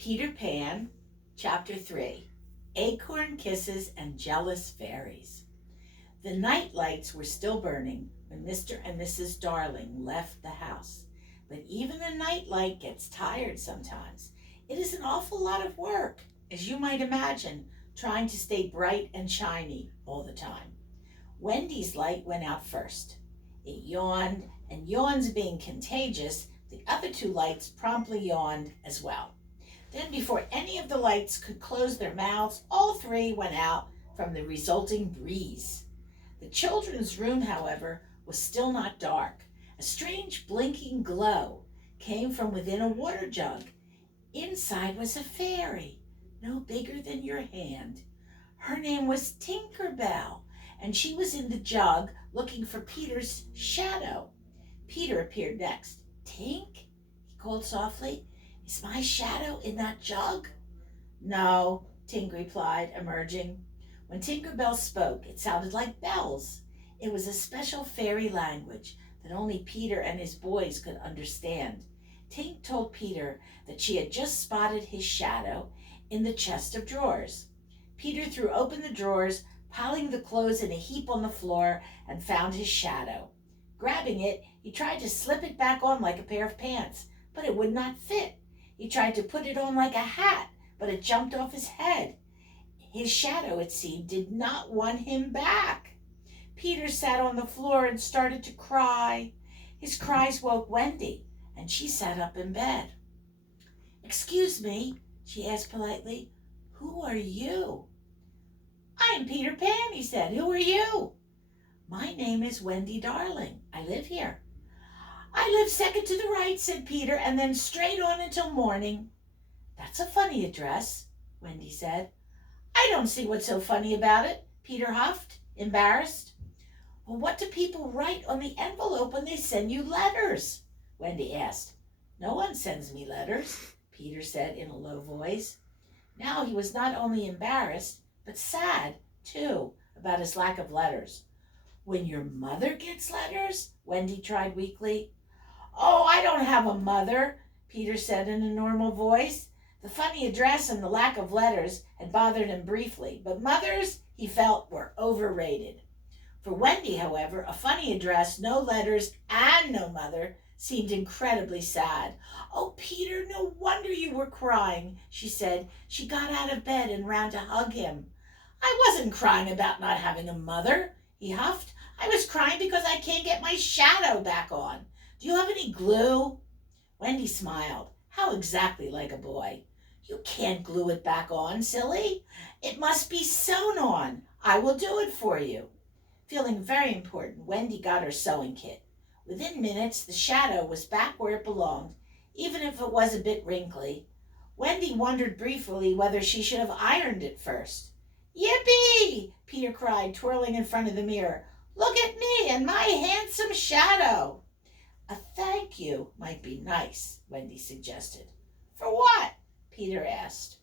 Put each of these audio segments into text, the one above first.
Peter Pan, Chapter 3, Acorn Kisses and Jealous Fairies. The night lights were still burning when Mr. and Mrs. Darling left the house. But even a night light gets tired sometimes. It is an awful lot of work, as you might imagine, trying to stay bright and shiny all the time. Wendy's light went out first. It yawned, and yawns being contagious, the other two lights promptly yawned as well. Then, before any of the lights could close their mouths, all three went out from the resulting breeze. The children's room, however, was still not dark. A strange blinking glow came from within a water jug. Inside was a fairy, no bigger than your hand. Her name was Tinker Bell, and she was in the jug looking for Peter's shadow. Peter appeared next. "Tink," he called softly, "is my shadow in that jug?" "No," Tink replied, emerging. When Tinker Bell spoke, it sounded like bells. It was a special fairy language that only Peter and his boys could understand. Tink told Peter that she had just spotted his shadow in the chest of drawers. Peter threw open the drawers, piling the clothes in a heap on the floor, and found his shadow. Grabbing it, he tried to slip it back on like a pair of pants, but it would not fit. He tried to put it on like a hat, but it jumped off his head. His shadow, it seemed, did not want him back. Peter sat on the floor and started to cry. His cries woke Wendy, and she sat up in bed. "Excuse me," she asked politely, "who are you?" "I am Peter Pan," he said. "Who are you?" "My name is Wendy Darling. I live here." "I live second to the right," said Peter, "and then straight on until morning." "That's a funny address," Wendy said. "I don't see what's so funny about it," Peter huffed, embarrassed. "Well, what do people write on the envelope when they send you letters?" Wendy asked. "No one sends me letters," Peter said in a low voice. Now he was not only embarrassed, but sad, too, about his lack of letters. "When your mother gets letters?" Wendy tried weakly. "Oh, I don't have a mother," Peter said in a normal voice. The funny address and the lack of letters had bothered him briefly, but mothers, he felt, were overrated. For Wendy, however, a funny address, no letters, and no mother seemed incredibly sad. "Oh, Peter, no wonder you were crying," she said. She got out of bed and ran to hug him. "I wasn't crying about not having a mother," he huffed. "I was crying because I can't get my shadow back on. Do you have any glue?" Wendy smiled. How exactly like a boy. "You can't glue it back on, silly. It must be sewn on. I will do it for you." Feeling very important, Wendy got her sewing kit. Within minutes, the shadow was back where it belonged, even if it was a bit wrinkly. Wendy wondered briefly whether she should have ironed it first. "Yippee!" Peter cried, twirling in front of the mirror. "Look at me and my handsome shadow." "A thank you might be nice," Wendy suggested. "For what?" Peter asked.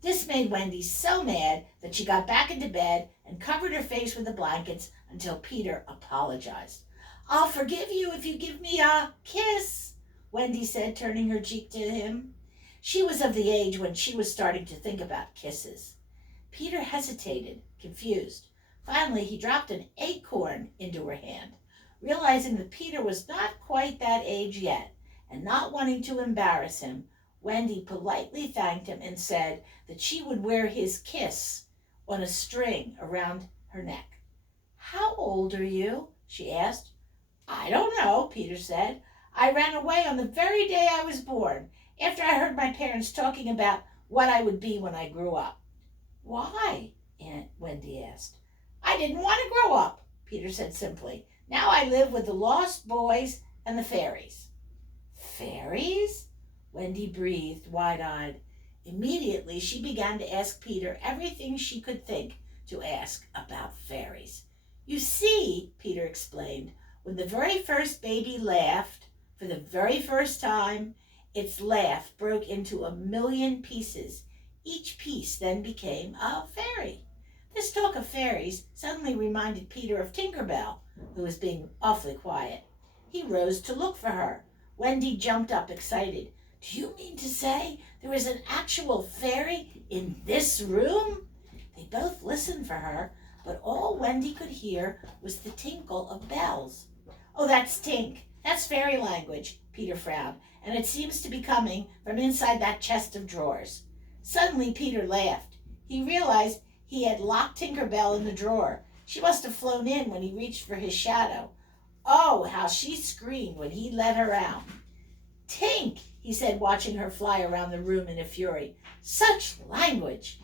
This made Wendy so mad that she got back into bed and covered her face with the blankets until Peter apologized. "I'll forgive you if you give me a kiss," Wendy said, turning her cheek to him. She was of the age when she was starting to think about kisses. Peter hesitated, confused. Finally, he dropped an acorn into her hand. Realizing that Peter was not quite that age yet, and not wanting to embarrass him, Wendy politely thanked him and said that she would wear his kiss on a string around her neck. "How old are you?" she asked. "I don't know," Peter said. "I ran away on the very day I was born, after I heard my parents talking about what I would be when I grew up." "Why?" Aunt Wendy asked. "I didn't want to grow up," Peter said simply. "Now I live with the lost boys and the fairies." "Fairies?" Wendy breathed, wide-eyed. Immediately, she began to ask Peter everything she could think to ask about fairies. "You see," Peter explained, "when the very first baby laughed, for the very first time, its laugh broke into 1,000,000 pieces. Each piece then became a fairy." This talk of fairies suddenly reminded Peter of Tinker Bell, who was being awfully quiet. He rose to look for her. Wendy jumped up, excited. Do you mean to say there is an actual fairy in this room? They both listened for her, but all Wendy could hear was the tinkle of bells. Oh, that's Tink. That's fairy language, Peter frowned, and it seems to be coming from inside that chest of drawers. Suddenly Peter laughed. He realized he had locked Tinker Bell in the drawer. She must have flown in when he reached for his shadow. Oh, how she screamed when he let her out. Tink, he said, watching her fly around the room in a fury. Such language!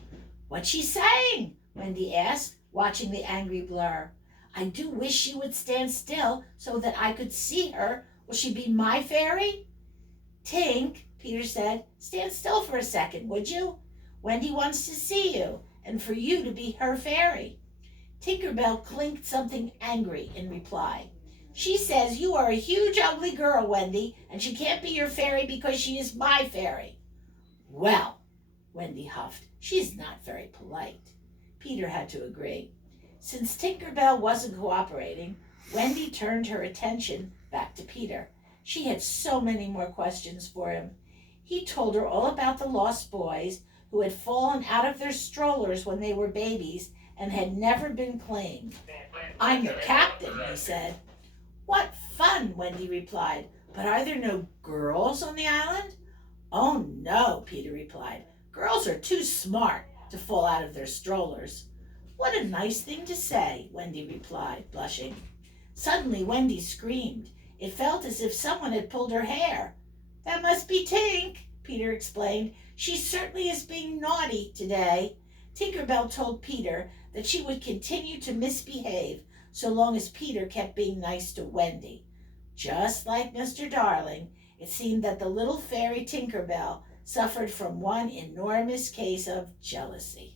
What's she saying? Wendy asked, watching the angry blur. I do wish she would stand still so that I could see her. Will she be my fairy? Tink, Peter said, stand still for a second, would you? Wendy wants to see you, and for you to be her fairy. Tinker Bell clinked something angry in reply. She says you are a huge ugly girl, Wendy, and she can't be your fairy because she is my fairy. Well, Wendy huffed, she's not very polite. Peter had to agree. Since Tinker Bell wasn't cooperating, Wendy turned her attention back to Peter. She had so many more questions for him. He told her all about the lost boys who had fallen out of their strollers when they were babies and had never been claimed. I'm your captain, he said. What fun, Wendy replied. But are there no girls on the island? Oh, no, Peter replied. Girls are too smart to fall out of their strollers. What a nice thing to say, Wendy replied, blushing. Suddenly, Wendy screamed. It felt as if someone had pulled her hair. That must be Tink, Peter explained. She certainly is being naughty today. Tinker Bell told Peter that she would continue to misbehave so long as Peter kept being nice to Wendy. Just like Mr. Darling, it seemed that the little fairy Tinker Bell suffered from one enormous case of jealousy.